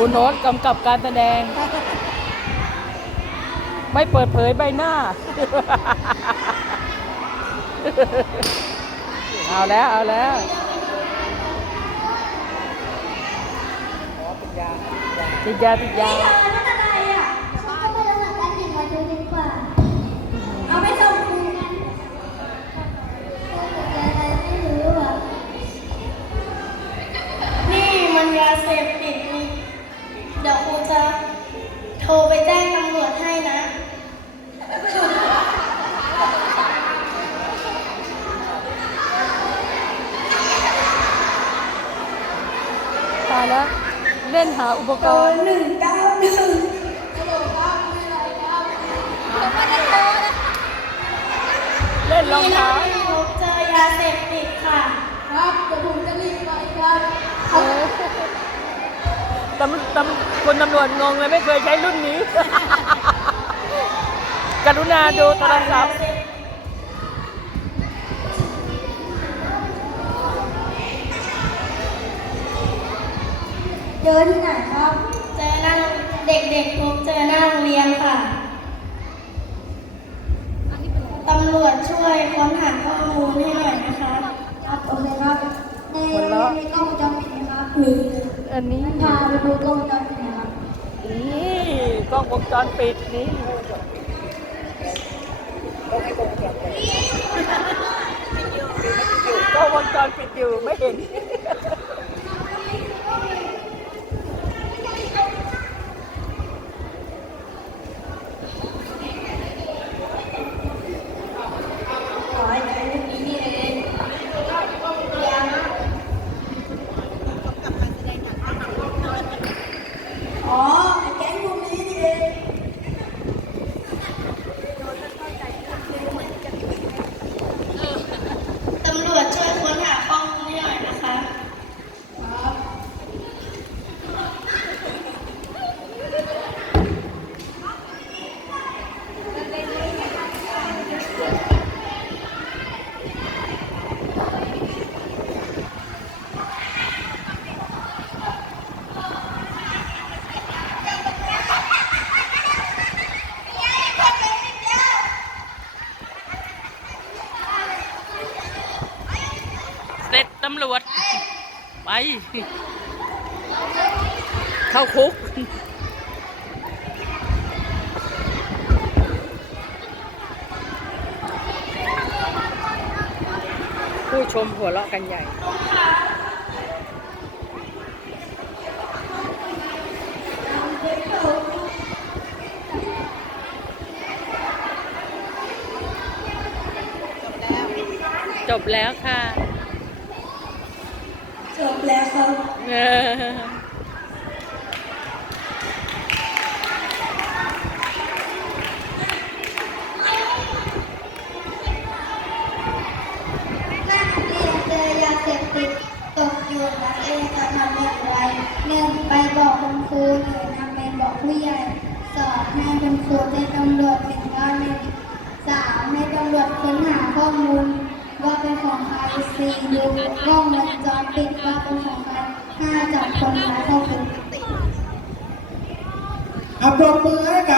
คุณโน้ตกำกับการแสดง ไม่เปิดเผยใบหน้า เอาแล้ว เอาแล้วติดยาติดยา ทรไปแจ้งตำรวจให้นะตายแล้วเล่นหาอุปกโทรรณ์ หนึ่งเก้าหนึ่งเล่นรองมีนัเท้ากเรียนพบเจอยาเสพติดค่ะ ครับเดี๋ยวผมจะรีบไปครับ เออ ตำตำคนตำรวจงงเลยไม่เคยใช้รุ่นนี้ กรุณาดูโทรศัพท์เจอที่ไหนครับ เจอหน้าเด็กๆพบเจอหน้าโรงเรียนค่ะ ตำรวจช่วยค้นหาข้อมูลให้หน่อยนะคะ ครับโอเคครับในหัวเราะมีกล้องวงจรปิดไหมครับ มี อันนี้พาไปดูกล้องวงจรปิดนะครับนี่กล้องวงจรปิดนี่กล้องวงจรปิดอยู่ไม่เห็น ขอให้ได้เรื่องนี้นี่เอง อ๋อไอ้แก๊งพวกนี้นี่เอง ตำรวจช่วยค้นหาข้อมูลให้หน่อยนะคะ ครับ เสร็จตำรวจ ไป เข้าคุก ผู้ชมหัวเราะกันใหญ่จบแล้วค่ะ จบแล้วครับเออนักเรียนเจอยาเสพติดตกอยู่นักเรียนจะทำอย่างไรหนึ่งไปบอกคุณครูหรือนำไปบอกผู้ใหญ่สองให้คุณครูแจ้งตำรวจหนึ่งเก้าหนึ่งสามให้ตำรวจค้นหาข้อมูล ของใครสี่ดูกล้องวงจรปิดว่าเป็นของใครห้าจับคนร้ายเข้าคุก อัปรบมือให้กับ5ทับ